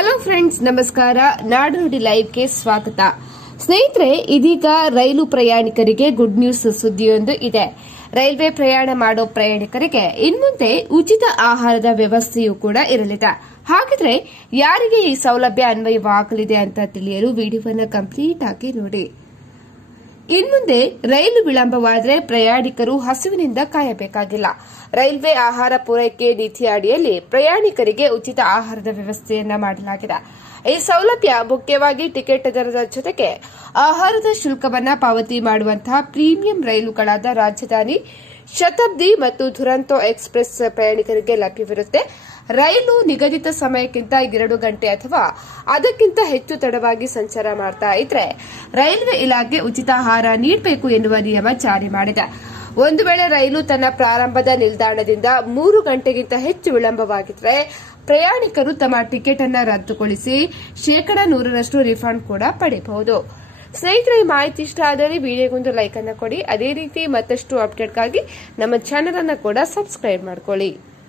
Hello friends, ನಮಸ್ಕಾರ. ನಾಡುನುಡಿ ಲೈವ್ಗೆ ಸ್ವಾಗತ. ಸ್ನೇಹಿತರೆ, ಇದೀಗ ರೈಲು ಪ್ರಯಾಣಿಕರಿಗೆ ಗುಡ್ ನ್ಯೂಸ್ ಸುದ್ದಿಯೊಂದು ಇದೆ. ರೈಲ್ವೆ ಪ್ರಯಾಣ ಮಾಡೋ ಪ್ರಯಾಣಿಕರಿಗೆ ಇನ್ಮುಂದೆ ಉಚಿತ ಆಹಾರದ ವ್ಯವಸ್ಥೆಯೂ ಕೂಡ ಇರಲಿದೆ. ಹಾಗಿದ್ರೆ ಯಾರಿಗೆ ಈ ಸೌಲಭ್ಯ ಅನ್ವಯವಾಗಲಿದೆ ಅಂತ ತಿಳಿಯಲು ವಿಡಿಯೋವನ್ನು ಕಂಪ್ಲೀಟ್ ಆಗಿ ನೋಡಿ. ಇನ್ಮುಂದೆ ರೈಲು ವಿಳಂಬವಾದರೆ ಪ್ರಯಾಣಿಕರು ಹಸಿವಿನಿಂದ ಕಾಯಬೇಕಾಗಿಲ್ಲ. ರೈಲ್ವೆ ಆಹಾರ ಪೂರೈಕೆ ನೀತಿ ಅಡಿಯಲ್ಲಿ ಪ್ರಯಾಣಿಕರಿಗೆ ಉಚಿತ ಆಹಾರದ ವ್ಯವಸ್ಥೆಯನ್ನ ಮಾಡಲಾಗಿದೆ. ಈ ಸೌಲಭ್ಯ ಮುಖ್ಯವಾಗಿ ಟಿಕೆಟ್ ದರದ ಜೊತೆಗೆ ಆಹಾರದ ಶುಲ್ಕವನ್ನ ಪಾವತಿ ಮಾಡುವಂತಹ ಪ್ರೀಮಿಯಂ ರೈಲುಗಳಾದ ರಾಜಧಾನಿ, ಶತಾಬ್ದಿ ಮತ್ತು ದುರಂತೋ ಎಕ್ಸ್ಪ್ರೆಸ್ ಪ್ರಯಾಣಿಕರಿಗೆ ಲಭ್ಯವಿರುತ್ತೆ. ರೈಲು ನಿಗದಿತ ಸಮಯಕ್ಕಿಂತ 2 ಗಂಟೆ ಅಥವಾ ಅದಕ್ಕಿಂತ ಹೆಚ್ಚು ತಡವಾಗಿ ಸಂಚಾರ ಮಾಡ್ತಾ ಇದ್ರೆ ರೈಲ್ವೆ ಇಲಾಖೆ ಉಚಿತ ಆಹಾರ ನೀಡಬೇಕು ಎನ್ನುವ ನಿಯಮ ಜಾರಿ ಮಾಡಿದೆ. ಒಂದು ವೇಳೆ ರೈಲು ತನ್ನ ಪ್ರಾರಂಭದ ನಿಲ್ದಾಣದಿಂದ 3 ಗಂಟೆಗಿಂತ ಹೆಚ್ಚು ವಿಳಂಬವಾಗಿದ್ರೆ ಪ್ರಯಾಣಿಕರು ತಮ್ಮ ಟಿಕೆಟ್ ಅನ್ನು ರದ್ದುಗೊಳಿಸಿ 100% ರಿಫಂಡ್ ಕೂಡ ಪಡೆಯಬಹುದು. ಸ್ನೇಹಿತರೆ, ಈ ಮಾಹಿತಿ ಇಷ್ಟ ಆದರೆ ವಿಡಿಯೋಗೊಂದು ಲೈಕ್ ಅನ್ನು ಕೊಡಿ. ಅದೇ ರೀತಿ ಮತ್ತಷ್ಟು ಅಪ್ಡೇಟ್ಗಾಗಿ ನಮ್ಮ ಚಾನೆಲ್ ಅನ್ನು ಕೂಡ ಸಬ್ಸ್ಕ್ರೈಬ್ ಮಾಡ್ಕೊಳ್ಳಿ.